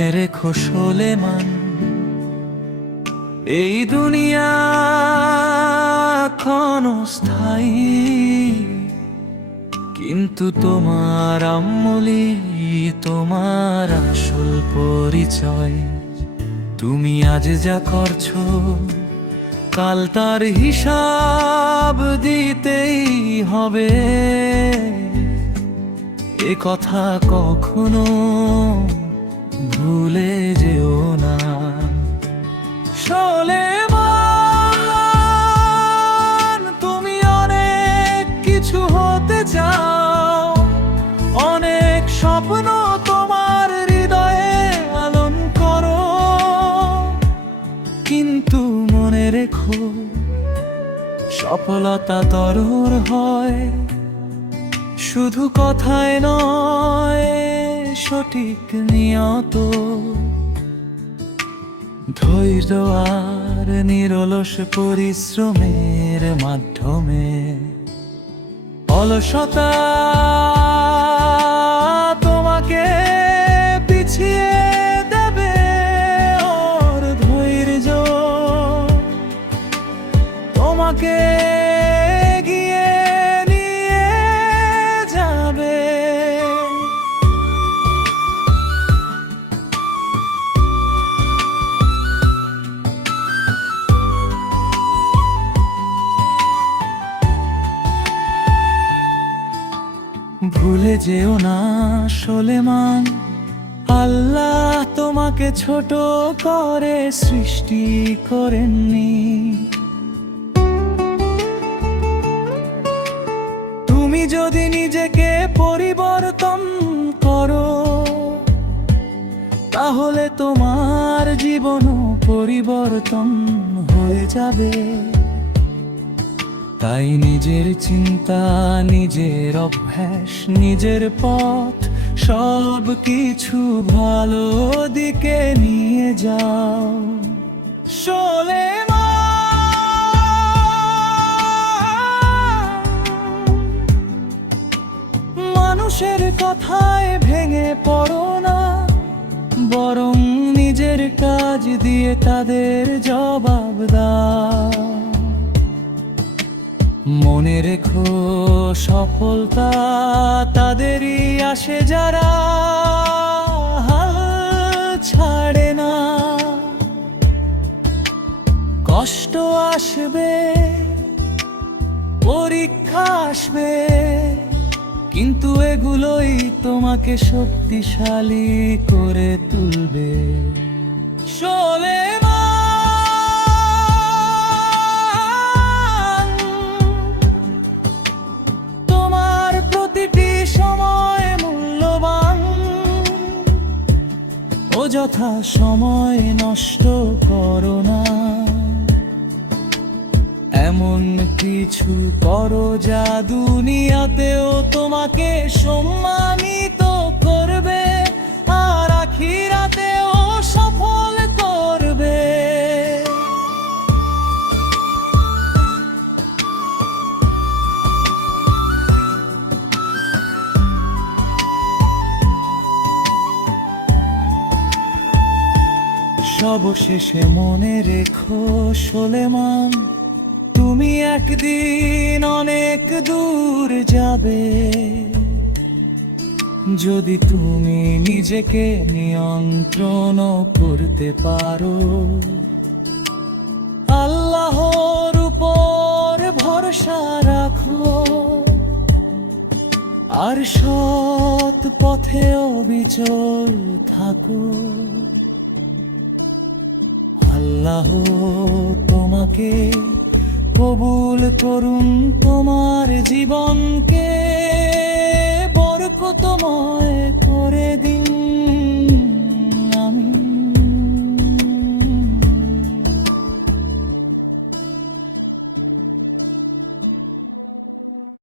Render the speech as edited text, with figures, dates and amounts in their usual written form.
মনে রেখো সোলেমান, এই দুনিয়া ক্ষণস্থায়ী, কিন্তু তোমার আম্মলি তোমার আসল পরিচয়। তুমি আজ যা করছো কাল তার হিসাব দিতেই হবে, এ কথা কখনো ভুলে যেও না। সোলেমান, তুমি অনেক কিছু হতে চাও, অনেক স্বপ্ন তোমার হৃদয়ে লালন করো, কিন্তু মনে রেখো সফলতা তরুর হয় শুধু কথায় নয়, সঠিক নিয়ত, ধৈর্য আর নিরলস পরিশ্রমের মাধ্যমে। অলসতা তোমাকে পিছিয়ে দেবে, ওর ধৈর্য তোমাকে এগিয়ে নিয়ে যাবে। ভুলে যেও না সোলেমান, আল্লাহ তোমাকে ছোট করে সৃষ্টি করেননি। তুমি যদি নিজেকে পরিবর্তন করো, তাহলে তোমার জীবনও পরিবর্তন হয়ে যাবে। তাই নিজের চিন্তা, নিজের অভ্যাস, নিজের পথ সব কিছু ভালো দিকে নিয়ে যাও। সোলেমান, মানুষের কথায় ভেঙে পড়ো না, বরং নিজের কাজ দিয়ে তাদের জবাব দাও। মনে রেখো সফলতা তাদেরই আসে যারা হাল ছাড়ে না। কষ্ট আসবে, পরীক্ষা আসবে, কিন্তু এগুলোই তোমাকে শক্তিশালী করে তুলবে। সোলেমান, তোমার প্রতিটি সময় মূল্যবান, অযথা সময় নষ্ট করো না। এমন কিছু করো যা দুনিয়াতেও তোমাকে সম্মানিত করবে, আর আখিরাতেও সফল করবে। সবশেষে মনে রেখো সোলেমান, তুমি একদিন অনেক দূর যাবে, যদি তুমি নিজেকে নিয়ন্ত্রণ করতে পারো। আল্লাহর উপর ভরসা রাখো, আর সৎ পথে অবিচল থাকো। আল্লাহ তোমাকে কবুল করুন তোমার জীবনকে।